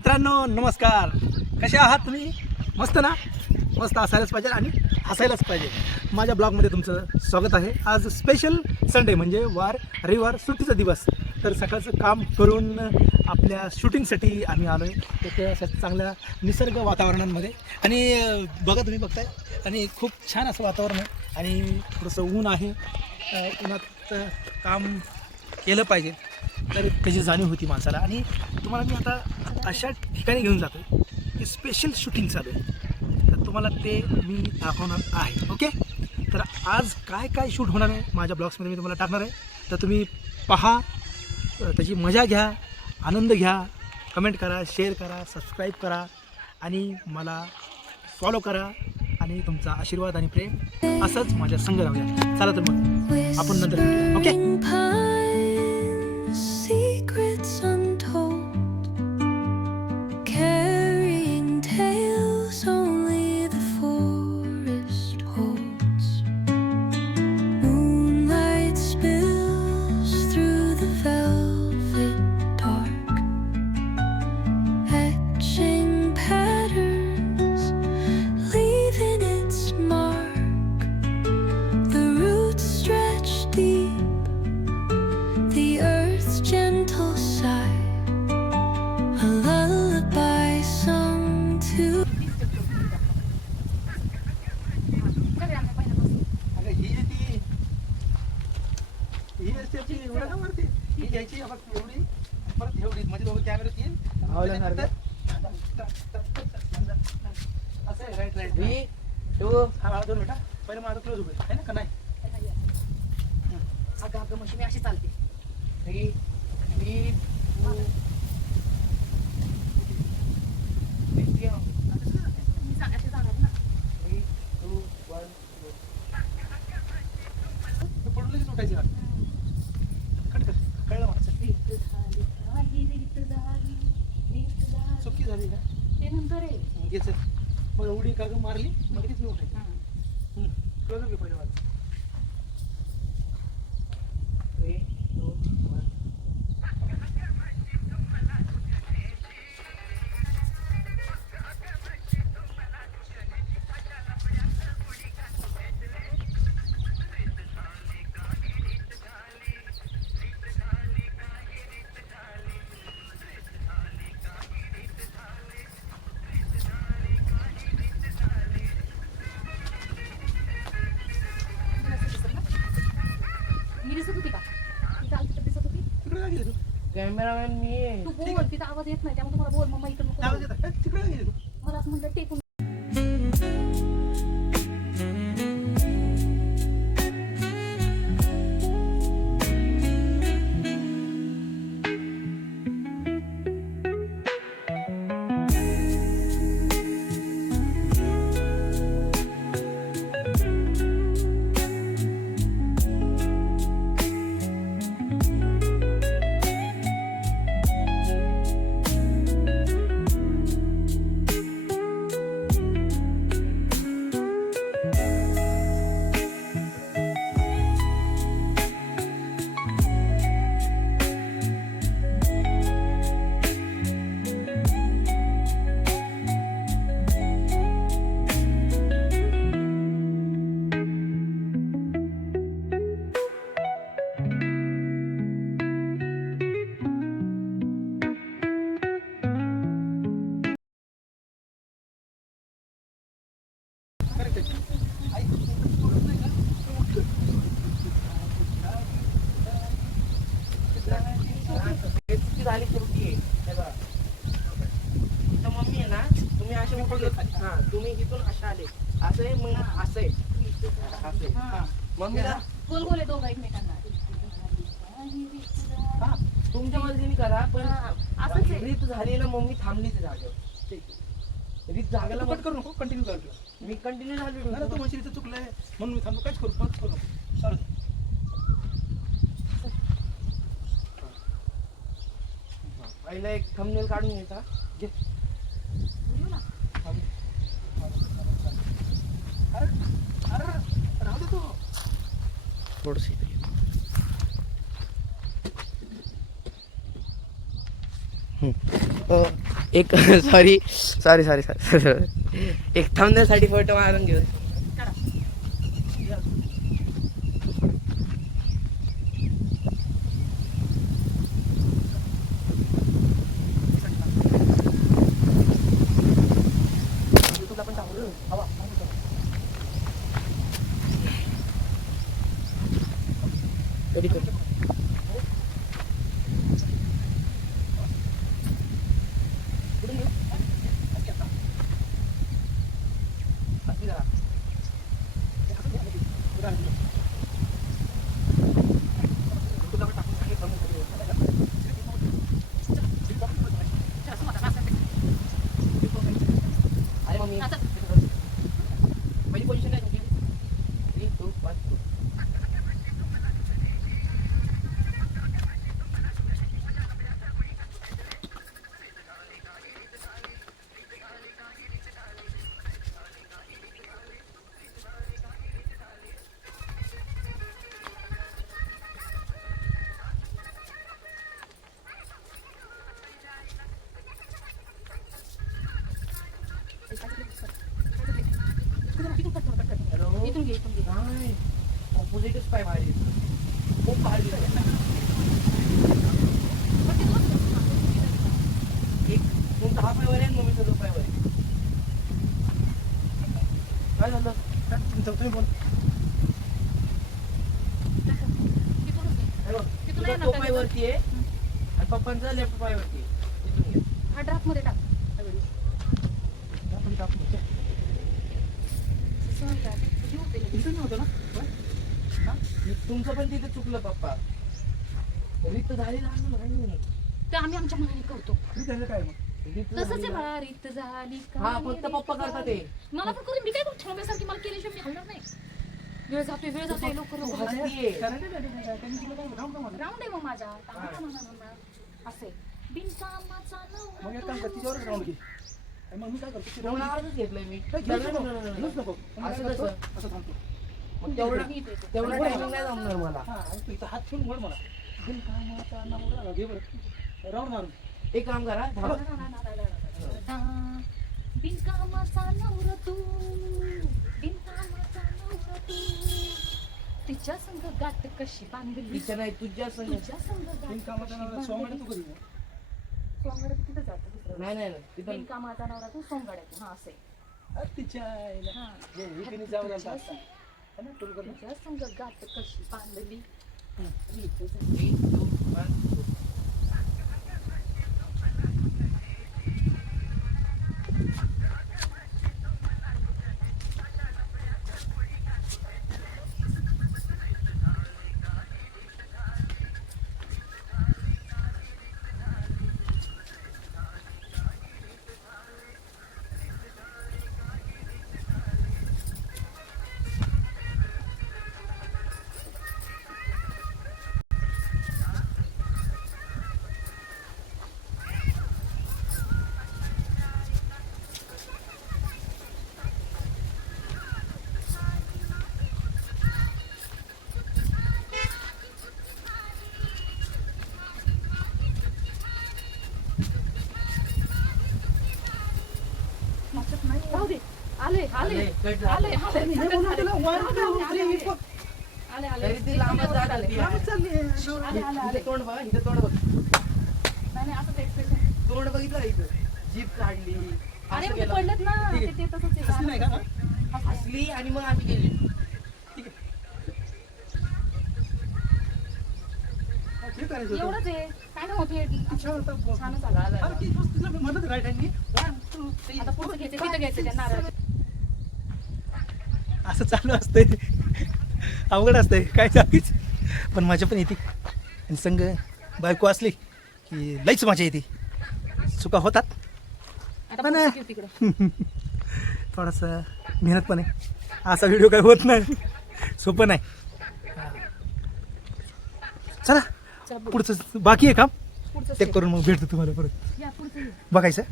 मित्रांनो नमस्कार. कसे आहात तुम्ही? मस्त ना? मस्त असायलाच पाहिजे आणि हसायलाच पाहिजे. माझ्या ब्लॉगमध्ये तुमचं स्वागत आहे. आज स्पेशल संडे म्हणजे रविवार सुट्टीचा दिवस. तर सकाळचं काम करून आपल्या शूटिंगसाठी आम्ही आलो आहे इथे असं चांगल्या निसर्ग वातावरणामध्ये. आणि बघा तुम्ही बघताय आणि खूप छान असं वातावरण आहे आणि थोडंसं ऊन आहे. उन्हात काम केलं पाहिजे तर त्याची जाणीव होती माणसाला. आणि तुम्हाला मी आता अशा ठिकाणी घेऊन जातो की स्पेशल शूटिंग चालू आहे. तर तुम्हाला ते मी दाखवणार आहे. ओके, तर आज काय काय शूट होणार आहे माझ्या ब्लॉग्समध्ये मी तुम्हाला टाकणार आहे. तर तुम्ही पहा, त्याची मजा घ्या, आनंद घ्या, कमेंट करा, शेअर करा, सबस्क्राईब करा आणि मला फॉलो करा. आणि तुमचा आशीर्वाद आणि प्रेम असंच माझ्या संग राहू द्या. चला तर मग आपण नंतर भेटूया. Okay. Secrets untold, carrying tales only the forest holds. Moonlight spills through the velvet dark, etching patterns, leaving its mark. The roots stretch deep, the earth's gentle sigh, a lullaby sung to. अगं ही असते ती एवढं का मारते? ही घ्यायची एवढी परत एवढी म्हणजे दोघं कॅमेऱ्यात येईल असं आहे. राईट हा 2 मिनिटं पहिले माझं क्लोज होईल आहे ना का नाही? अगं मशी मी अशी चालते. 3 2 अशी जाणार ना. 3 2 1 पडून लगेच उठायची ना. कट कर. कळलं मला. चुकी झाली ना ते नंतर आहे. घे चल. मग उडी का गं मारली मग लगेच मी उठायची. क्लोज घे पहिले माझं. 3 2 1 मी दिसत होती का? तिथं आली तिथं दिसत होती. तिकडे काय गेली तू? कॅमेरामॅन मी आहे. तू बोल, तिथं आवाज येत नाही त्यामुळे तुम्हाला बोल. मग इकडे नको आवाज बोलू. येतो. तिकडे काय गेली तू? मला असं म्हटलं टेकून. ती झाली शेवटी आहे. हे बघा. इथं मम्मी आहे ना, तुम्ही असे हा तुम्ही इथून अशा आले असं आहे, मग असं आहे असं आहे. हा. मम्मीला गोल गोल आहे दोघं एकमेकांना. हा तुमच्या मर्जीने करा पण हा, असंच आहे. रीत झाली ना मम्मी थांबलीच जागेवर. ठीक आहे. रीत जागेला तू कट करू नको, कंटिन्यू कर. मी कंटिन्यू झाली नाही तू म्हणशील इथं चुकलंय म्हणून मी थांबलो. काहीच करू नको. चालू दे. पहिला एक थंबनेल काढून घ्यायचा. घे. बोलू ना. अरे अरे राहू दे तू. थोडंसं एक सॉरी सॉरी सॉरी सॉरी एक थांबण्यासाठी फोटो मारून घेऊ. कधी कधी अरे मम्मी पहिली पोझिशन काय तुमची 3 2 1 हॅलो इथून घे इथून घे. नाही ऑपोजिटच पाय भारी खूप भारी एक तुमचा हा पायवर आहे आणि मम्मीचा तो पायवर आहे. काय झालं तुम्ही बोल. तिथूनच घे. हॅलो तिथून तुझा आहे तो ना पाय वरती आहे आणि पप्पांचा लेफ्ट पाय वरती आहे. इथून घे. हा ड्राफ्ट मध्ये टाक. सहन कर. जीव पेले. इथं नव्हतं ना? तुमचं पण तिथे चुकलं पप्पा. रिक्त झालेलं असं नाही. ते आम्ही आमच्या मनाने करतो. मी त्याचं काय मग? रिक्त तसंच आहे झालेलं- बाळा. रीत झाली का? हा फक्त पप्पा करतात ते. मला पण करून मी काय करू ठेवण्यासारखी मला केल्याशिवाय मी हलणार नाही. वेळ जातोय लवकर तू लवकर. हसतीये. त्यांनी तुला काय राहून का मला? राऊंड आहे मग माझा. असे बिनकामाचा मग एक काम कर, नवरा तिच्यावरच राहून घे. आणि मग मी काय करतो? म्हणून आवाजच घेतलाय मी. काय घेऊच नको. घेऊच नको. मग असं काय करतो? कसं? असं थांबतो. मग तेवढा मी इथे येते. तेवढा टायमिंग नाही जमणार मला. हा, आणि तू इथं हात ठेवून वळ मला. बिनकामाचा नवरा घे बरं. राऊंड मारून. एक काम करा थांबा. बिनकामाचा नवरा तू, बिनकामाचा नवरा तू, तिच्या संग गाठ कशी बांधली, तिच्या नाही तुझ्या संग. तुझ्या संग गाठ बिनकामाचा नवरा सोंगाडे तू कधी? सोंगाड्यात तिथं जातं दुसरं. नाही नाही तिथं बिनकामाचा नवरा तू सोंगाड्यात. हा असे अरे तिच्या आईला. हा. हे विपिनी जावं लागतं आता. है ना? तुला कधी? तुझ्या संग गाठ कशी बांधली. Three, 2, 1, go. राहू दे. आले आले आले, कट झालं. आले आले हे बोलून तुला one, two, three, four. आले आले. तरी ती लांबच जात होती. लांबच चालली आहे. आले आले आले. इथं तोंड बघा इथं तोंड बघ. नाही नाही असंच एक्सप्रेशन. तोंड बघितलं का इथं जीप काढली अरे असं मग ते केलं. पडलेत ना. ठीक ते आहे. ते तसंच आहे. हसली नाही का? हसली आणि मग आम्ही गेली. ठीक आहे. हा, ठीक करायचं होतं. एवढंच आहे. काय नाही होत हे. तिच्यावर तर- छानच आलं. अरे ती बस तुला मी म्हणत राईट हँडनी. One, two, three, आता पुढचं four. घ्यायचं तिथं घ्यायचं त्या नारळ. असं चालू असतंय. अवघड असतंय काय जागीच. पण मजा पण येते. आणि संग बायको असली की लईच मजा येते. चुका होतात. आता पण- पुढचं घेऊ तिकडं. थोडासा मेहनत पण आहे. असा व्हिडिओ काय होत नाही. सोपं नाही. चला चला बघू. पुढचं बाकी आहे काम पुढचं ते करून मग भेटतो तुम्हाला परत या पुढचं घे. बघायचं.